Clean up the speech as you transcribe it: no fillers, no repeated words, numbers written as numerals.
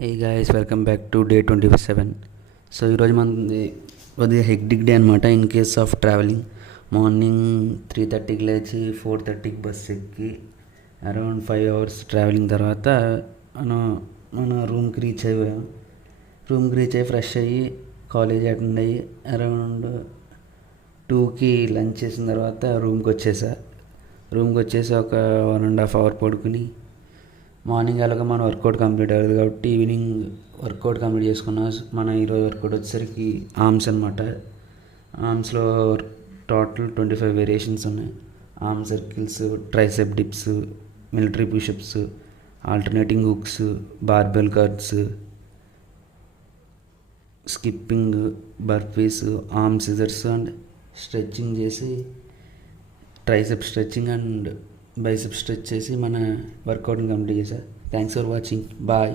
Hey guys, welcome back to day 27. So ఈరోజు మనది కొద్దిగా హెక్టిక్ డే అనమాట. In case of travelling morning 3:30కి లేచి 4:30కి బస్ ఎక్కి అరౌండ్ 5 అవర్స్ ట్రావెలింగ్ తర్వాత మనం మన రూమ్కి రీచ్ అయ్యాం. రూమ్కి రీచ్ అయ్యి ఫ్రెష్ అయ్యి కాలేజ్ అటెండ్ అయ్యి అరౌండ్ 2కి లంచ్ చేసిన తర్వాత రూమ్కి వచ్చేసి ఒక 1.5 అవర్ పడుకుని మార్నింగ్ అలాగా మన వర్కౌట్ కంప్లీట్ అవ్వదు కాబట్టి ఈవినింగ్ వర్కౌట్ కంప్లీట్ చేసుకున్నాం. మన ఈరోజు వర్కౌట్ వచ్చేసరికి ఆర్మ్స్ అనమాట. ఆర్మ్స్లో టోటల్ 25 వేరియేషన్స్ ఉన్నాయి. Arm circles, tricep dips, military pushups, alternating hooks, barbell curls, skipping, burpees, arm scissors and stretching చేసి tricep stretching and bicep stretch చేసి మన వర్కౌట్ని కంప్లీట్ చేశారు. Thanks for watching. బాయ్.